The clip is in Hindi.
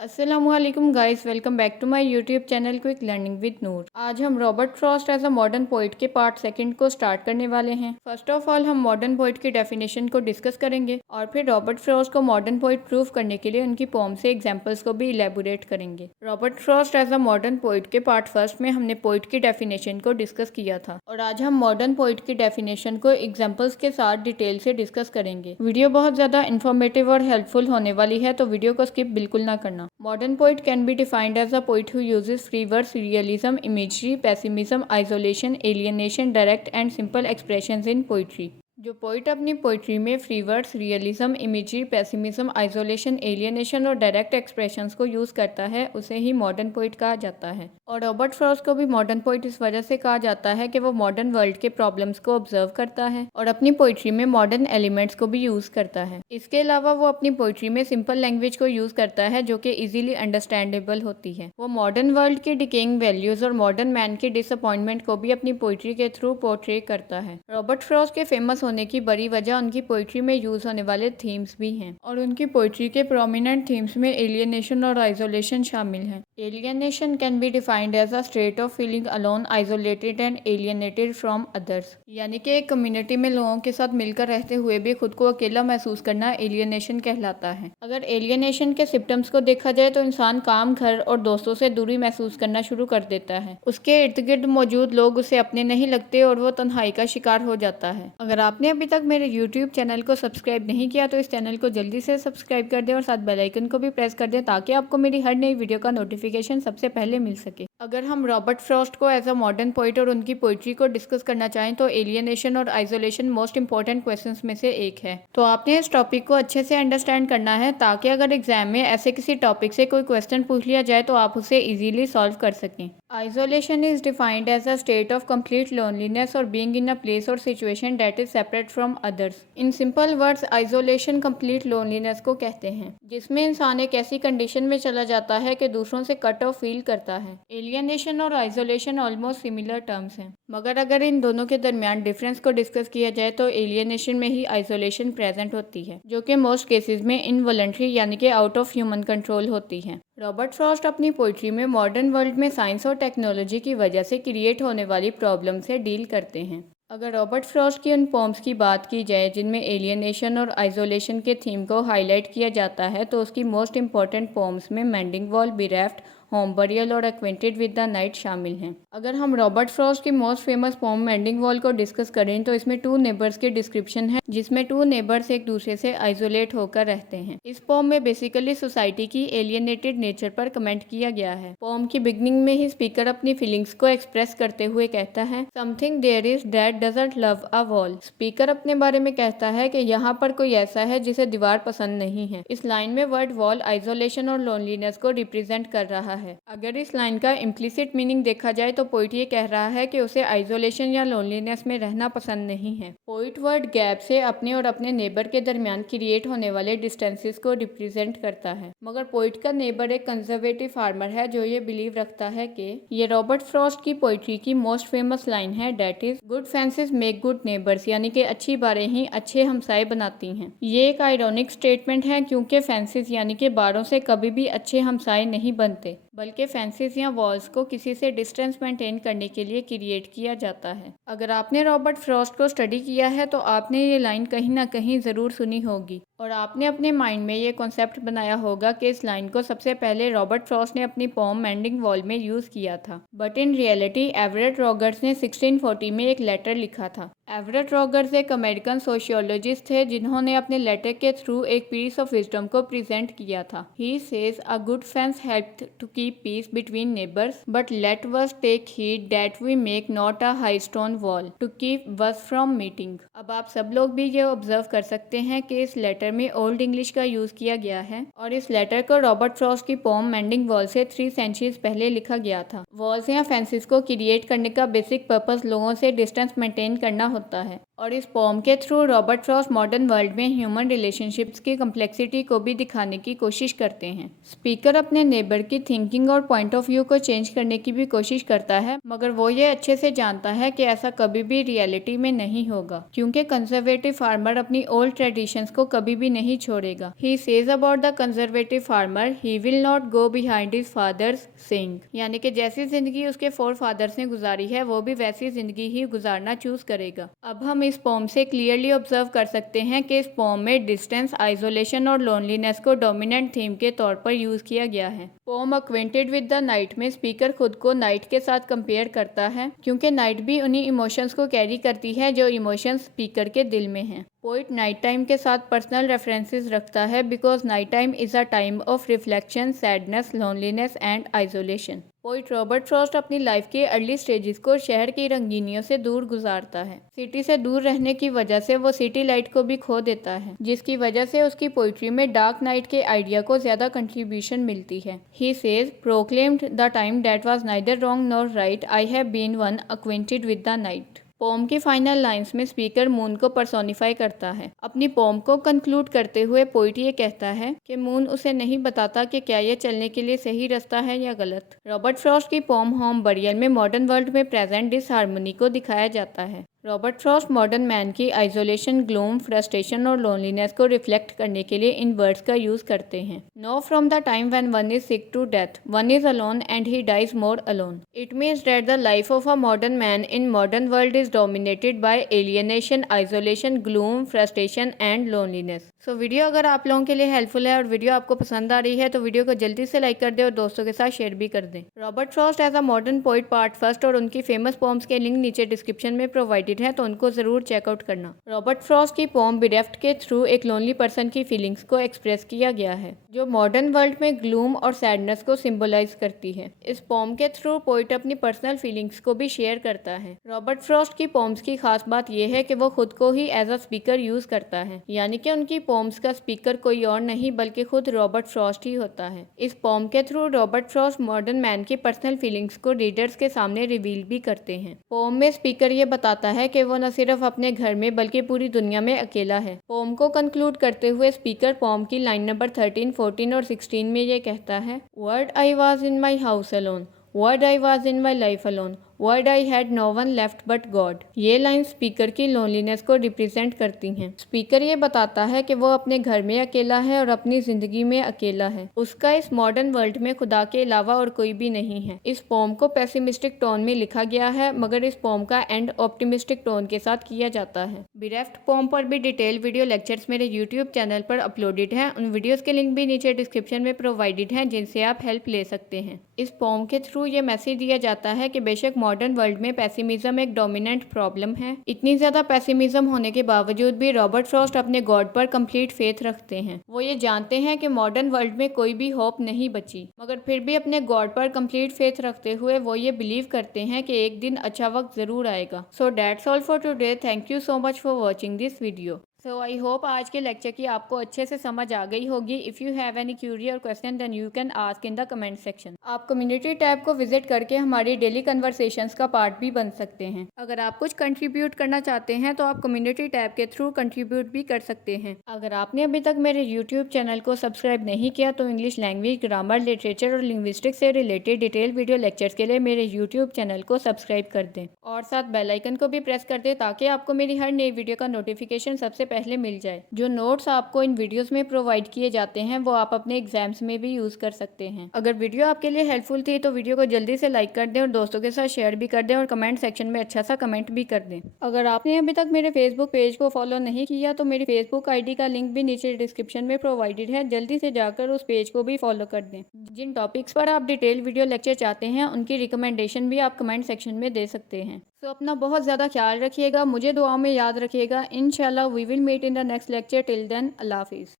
अस्सलामुअलैकुम guys, welcome back to my YouTube channel quick learning with Noor. आज हम Robert Frost as a modern poet के पार्ट सेकंड को स्टार्ट करने वाले हैं। फर्स्ट ऑफ ऑल हम मॉडर्न पोइट की डेफिनेशन को डिस्कस करेंगे और फिर रॉबर्ट फ्रॉस्ट को मॉडर्न पोइट प्रूव करने के लिए उनकी पोम से एग्जाम्पल्स को भी इलेबोरेट करेंगे। Robert Frost as a modern poet के पार्ट फर्स्ट में हमने पोइट की डेफिनेशन को डिस्कस किया था और आज हम मॉडर्न पोइट की डेफिनेशन को एग्जाम्पल्स के साथ डिटेल से डिस्कस करेंगे। वीडियो बहुत ज्यादा इन्फॉर्मेटिव और हेल्पफुल होने वाली है, तो वीडियो को स्किप बिल्कुल ना करना। Modern poet can be defined as a poet who uses free verse, realism, imagery, pessimism, isolation, alienation, direct and simple expressions in poetry. जो पोइट अपनी पोइट्री में free words, realism, imagery, pessimism, isolation, alienation और डायरेक्ट एक्सप्रेशंस को यूज़ करता है, उसे ही मॉडर्न पोइट कहा जाता है। और रॉबर्ट फ्रॉस्ट को भी मॉडर्न पोइट इस वजह से कहा जाता है कि वो मॉडर्न वर्ल्ड के प्रॉब्लम्स को ऑब्जर्व करता है और अपनी पोइट्री में मॉडर्न एलिमेंट्स को भी यूज़ करता है। इसके अलावा वो अपनी पोइट्री में सिंपल लैंग्वेज को यूज़ करता है जो कि इजीली अंडरस्टैंडेबल होती है। वो मॉडर्न वर्ल्ड की डिकेइंग वैल्यूज़ और मॉडर्न मैन की डिसअपॉइंटमेंट को भी अपनी पोइट्री के थ्रू पोर्ट्रे करता है। रॉबर्ट फ्रॉस्ट के फेमस होने की बड़ी वजह उनकी पोइट्री में यूज होने वाले थीम्स भी हैं और उनकी पोइट्री के प्रोमिनेंट थीम्स में एलियनेशन और आइसोलेशन शामिल हैं। Alienation can be defined as a state of feeling alone, isolated and alienated from others, यानी कि एक कम्युनिटी में लोगों के साथ मिलकर रहते हुए भी खुद को अकेला महसूस करना एलियनेशन कहलाता है। अगर एलियनेशन के सिम्टम्स को देखा जाए तो इंसान काम, घर और दोस्तों से दूरी महसूस करना शुरू कर देता है। उसके इर्द गिर्द मौजूद लोग उसे अपने नहीं लगते और वो तन्हाई का शिकार हो जाता है। अगर आपने अभी तक मेरे यूट्यूब चैनल को सब्सक्राइब नहीं किया तो इस चैनल को जल्दी से सब्सक्राइब कर दें और साथ बेल आइकन को भी प्रेस कर दें ताकि आपको मेरी हर नई वीडियो का नोटिफिकेशन सबसे पहले मिल सके। अगर हम रॉबर्ट फ्रॉस्ट को एज अ मॉडर्न पोइट और उनकी पोइट्री को डिस्कस करना चाहें तो एलियनेशन और आइसोलेशन मोस्ट इंपॉर्टेंट क्वेश्चंस में से एक है। तो आपने इस टॉपिक को अच्छे से अंडरस्टैंड करना है ताकि अगर एग्जाम में ऐसे किसी टॉपिक से कोई क्वेश्चन पूछ लिया जाए तो आप उसे इजीली सॉल्व कर सकें। Isolation is defined as a state of complete loneliness और बीइंग इन अ प्लेस और situation that is separate from others. In simple words isolation complete loneliness को कहते हैं, जिसमें इंसान एक ऐसी कंडीशन में चला जाता है कि दूसरों से कट ऑफ फील करता है। एलियनेशन और आइसोलेशन ऑलमोस्ट सिमिलर टर्म्स हैं, मगर अगर इन दोनों के दरमियान डिफरेंस को डिस्कस किया जाए तो एलियनेशन में ही आइसोलेशन प्रेजेंट होती है, जो कि मोस्ट केसेस में इनवॉलंटरी यानी कि आउट ऑफ ह्यूमन कंट्रोल होती है। रॉबर्ट फ्रॉस्ट अपनी पोइट्री में मॉडर्न वर्ल्ड में साइंस और टेक्नोलॉजी की वजह से क्रिएट होने वाली प्रॉब्लम से डील करते हैं। अगर रॉबर्ट फ्रॉस्ट की उन पोम्स की बात की जाए जिनमें एलियनेशन और आइसोलेशन के थीम को हाईलाइट किया जाता है तो उसकी मोस्ट इंपॉर्टेंट पोम्स में mending wall, bereft, home burial और एक्वेंटेड विद द नाइट शामिल हैं। अगर हम रॉबर्ट फ्रॉस्ट की most famous poem mending wall को डिस्कस करें तो इसमें टू नेबर्स की डिस्क्रिप्शन है, जिसमें टू नेबर्स एक दूसरे से आइसोलेट होकर रहते हैं। इस पोम में बेसिकली सोसाइटी की एलियनेटेड नेचर पर कमेंट किया गया है। पोम की बिगनिंग में ही स्पीकर अपनी फीलिंग्स को एक्सप्रेस करते हुए कहता है, something there is that doesn't love a wall. Speaker अपने बारे में कहता है कि यहाँ पर कोई ऐसा है जिसे दीवार पसंद नहीं है। इस लाइन में वर्ड वॉल आइसोलेशन और लोनलीनेस को रिप्रेजेंट कर रहा है। अगर इस लाइन का इम्प्लिसिट मीनिंग देखा जाए तो पोइट ये कह रहा है कि उसे आइसोलेशन या लोनलीनेस में रहना पसंद नहीं है। पोइट वर्ड गैप से अपने और अपने नेबर के दरमियान क्रिएट होने वाले डिस्टेंसेस को रिप्रेजेंट करता है, मगर पोइट का नेबर एक कंजर्वेटिव फार्मर है जो ये बिलीव रखता है कि ये रॉबर्ट फ्रॉस्ट की पोइट्री की मोस्ट फेमस लाइन है, that is good fences make good neighbours, यानी कि अच्छी बारें ही अच्छे हमसाए बनाती हैं। ये एक आयरॉनिक स्टेटमेंट है क्योंकि फेंसेस यानी कि बारों से कभी भी अच्छे हमसाए नहीं बनते, बल्कि फेंसेस या वॉल्स को किसी से डिस्टेंस मेंटेन करने के लिए क्रिएट किया जाता है। अगर आपने रॉबर्ट फ्रॉस्ट को स्टडी किया है तो आपने ये लाइन कहीं ना कहीं ज़रूर सुनी होगी और आपने अपने माइंड में ये कॉन्सेप्ट बनाया होगा कि इस लाइन को सबसे पहले रॉबर्ट फ्रॉस्ट ने अपनी पोम मेंडिंग वॉल में यूज़ किया था। But in reality Everett Rogers ने 1640 में एक लेटर लिखा था। एवरेट रॉगर्स एक अमेरिकन सोशियोलॉजिस्ट थे जिन्होंने अपने लेटर के थ्रू एक पीस ऑफ विजडम को प्रेजेंट किया था। He says a good fence helped to keep peace between neighbours, but let us take heed that we make not a high stone wall to keep us from meeting. अब आप सब लोग भी ये ऑब्जर्व कर सकते हैं कि इस लेटर में ओल्ड इंग्लिश का यूज किया गया है और इस लेटर को रॉबर्ट फ्रॉस्ट की पोम मेंडिंग वॉल से 3 सेंचुरीज पहले लिखा गया था। वॉल्स या फेंसेस को क्रिएट करने का बेसिक पर्पस लोगों से डिस्टेंस मेंटेन करना होता है और इस पोम के through Robert Frost modern world में ह्यूमन रिलेशनशिप्स की कम्प्लेक्सिटी को भी दिखाने की कोशिश करते हैं। स्पीकर अपने नेबर की थिंकिंग और पॉइंट ऑफ व्यू को चेंज करने की भी कोशिश करता है, मगर वो ये अच्छे से जानता है कि ऐसा कभी भी रियलिटी में नहीं होगा, क्योंकि कंजर्वेटिव फार्मर अपनी ओल्ड ट्रेडिशंस को कभी भी नहीं छोड़ेगा। He says about the conservative farmer he will not go behind his father's saying, यानी कि जैसी जिंदगी उसके फोर फादर्स ने गुजारी है वो भी वैसी जिंदगी ही गुजारना चूज करेगा। अब हम इस पोम से क्लियरली ऑब्जर्व कर सकते हैं कि इस पोम में डिस्टेंस, आइसोलेशन और लोनलीनेस को डोमिनेंट थीम के तौर पर यूज किया गया है। Poem acquainted with the night में स्पीकर खुद को नाइट के साथ कंपेयर करता है, क्योंकि नाइट भी उन्हीं इमोशंस को कैरी करती है जो इमोशंस स्पीकर के दिल में हैं। पोइट नाइट टाइम के साथ पर्सनल रेफरेंसेस रखता है because night time is a time of reflection, sadness, loneliness and isolation. Poet Robert Frost अपनी लाइफ के अर्ली स्टेजेस को शहर की रंगीनियों से दूर गुजारता है। सिटी से दूर रहने की वजह से वो सिटी लाइट को भी खो देता है, जिसकी वजह से उसकी पोइट्री में डार्क नाइट के आइडिया को ज्यादा कंट्रीब्यूशन मिलती है। He says, proclaimed the time that was neither wrong nor right, I have been one acquainted with the night. Poem की फाइनल लाइंस में स्पीकर मून को पर्सोनिफाई करता है। अपनी पोम को कंक्लूड करते हुए पोइट ये कहता है कि मून उसे नहीं बताता कि क्या ये चलने के लिए सही रास्ता है या गलत। रॉबर्ट फ्रॉस्ट की पोम होम बरियल में मॉडर्न वर्ल्ड में प्रेजेंट डिसहार्मनी को दिखाया जाता है। रॉबर्ट फ्रॉस्ट मॉडर्न मैन की आइसोलेशन, ग्लूम, फ्रस्ट्रेशन और लोनलीनेस को रिफ्लेक्ट करने के लिए इन वर्ड्स का यूज करते हैं। No from the time when one is sick to death, one is alone and he dies more alone. It means that the life of a modern man in modern world is dominated by alienation, isolation, gloom, frustration and loneliness. So video अगर आप लोगों के लिए हेल्पफुल है और वीडियो आपको पसंद आ रही है तो वीडियो को जल्दी से लाइक कर दें और दोस्तों के साथ शेयर भी कर दें। Robert Frost as a modern poet part first और उनकी फेमस पोम्स के लिंक नीचे डिस्क्रिप्शन में प्रोवाइडेड है, तो उनको जरूर चेकआउट करना। रॉबर्ट फ्रॉस्ट की पोम बिरेफ्ट के थ्रू एक लोनली पर्सन की फीलिंग्स को एक्सप्रेस किया गया है, जो मॉडर्न वर्ल्ड में ग्लूम और सैडनेस को सिंबलाइज करती है। इस पोम के थ्रू पोइट अपनी पर्सनल फीलिंग्स को भी शेयर करता है। रॉबर्ट फ्रॉस्ट की पोम्स की खास बात यह है कि वो खुद को ही एज अ स्पीकर यूज करता है, यानी कि उनकी पोम्स का स्पीकर कोई और नहीं बल्कि खुद रॉबर्ट फ्रॉस्ट ही होता है। इस पोम के through Robert Frost modern man की पर्सनल फीलिंग्स को रीडर्स के सामने रिवील भी करते हैं। पोम में स्पीकर ये बताता है कि वो न सिर्फ अपने घर में बल्कि पूरी दुनिया में अकेला है। पोम को कंक्लूड करते हुए स्पीकर पोम की लाइन नंबर 13, 14 और 16 में ये कहता है, word I was in my house alone, word I was in my life alone, word I had no one left but God. ये लाइन स्पीकर की लोनलीनेस को रिप्रेजेंट करती हैं। स्पीकर ये बताता है कि वो अपने घर में अकेला है और अपनी जिंदगी में अकेला है। उसका इस मॉडर्न वर्ल्ड में खुदा के अलावा और कोई भी नहीं है। इस पोम को पेसिमिस्टिक टोन में लिखा गया है, मगर इस पोम का एंड ऑप्टिमिस्टिक टोन के साथ किया जाता है। बिरेफ्ट पोम पर भी डिटेल वीडियो लेक्चर्स मेरे यूट्यूब चैनल पर अपलोडेड हैं। उन वीडियोस के लिंक भी नीचे डिस्क्रिप्शन में प्रोवाइडेड हैं, जिनसे आप हेल्प ले सकते हैं। इस पोम के थ्रू ये मैसेज दिया जाता है कि बेशक मॉडर्न वर्ल्ड में पेसिमिज्म एक डोमिनेंट प्रॉब्लम है, इतनी ज्यादा पेसिमिज्म होने के बावजूद भी रॉबर्ट फ्रॉस्ट अपने गॉड पर कंप्लीट फेथ रखते हैं। वो ये जानते हैं कि मॉडर्न वर्ल्ड में कोई भी होप नहीं बची, मगर फिर भी अपने गॉड पर कंप्लीट फेथ रखते हुए वो ये बिलीव करते हैं कि एक दिन अच्छा वक्त जरूर आएगा। So that's all for today. Thank you so much for watching this video. So I hope आज के लेक्चर की आपको अच्छे से समझ आ गई होगी। If you have any query और question then you can ask in the comment section. आप कम्युनिटी टैब को विजिट करके हमारी डेली कन्वर्सेशंस का पार्ट भी बन सकते हैं। अगर आप कुछ कंट्रीब्यूट करना चाहते हैं तो आप कम्युनिटी टैब के थ्रू कंट्रीब्यूट भी कर सकते हैं। अगर आपने अभी तक मेरे यूट्यूब चैनल को सब्सक्राइब नहीं किया तो इंग्लिश लैंग्वेज, ग्रामर, लिटरेचर और लिंग्विस्टिक्स से रिलेटेड डिटेल वीडियो लेक्चर्स के लिए मेरे यूट्यूब चैनल को सब्सक्राइब कर दें और साथ बेल आइकन को भी प्रेस कर दें, ताकि आपको मेरी हर नई वीडियो का नोटिफिकेशन सबसे पहले मिल जाए। जो नोट्स आपको इन वीडियोस में प्रोवाइड किए जाते हैं वो आप अपने एग्जाम्स में भी यूज कर सकते हैं। अगर वीडियो आपके लिए हेल्पफुल थी तो वीडियो को जल्दी से लाइक कर दें और दोस्तों के साथ शेयर भी कर दें और कमेंट सेक्शन में अच्छा सा कमेंट भी कर दें। अगर आपने अभी तक मेरे फेसबुक पेज को फॉलो नहीं किया तो मेरी फेसबुक आईडी का लिंक भी नीचे डिस्क्रिप्शन में प्रोवाइडेड है, जल्दी से जाकर उस पेज को भी फॉलो कर दें। जिन टॉपिक्स पर आप डिटेल वीडियो लेक्चर चाहते हैं उनकी रिकमेंडेशन भी आप कमेंट सेक्शन में दे सकते हैं। तो अपना बहुत ज़्यादा ख्याल रखिएगा, मुझे दुआओं में याद रखिएगा। इंशाल्लाह we will meet in the next lecture. Till then अल्लाह हाफिज़।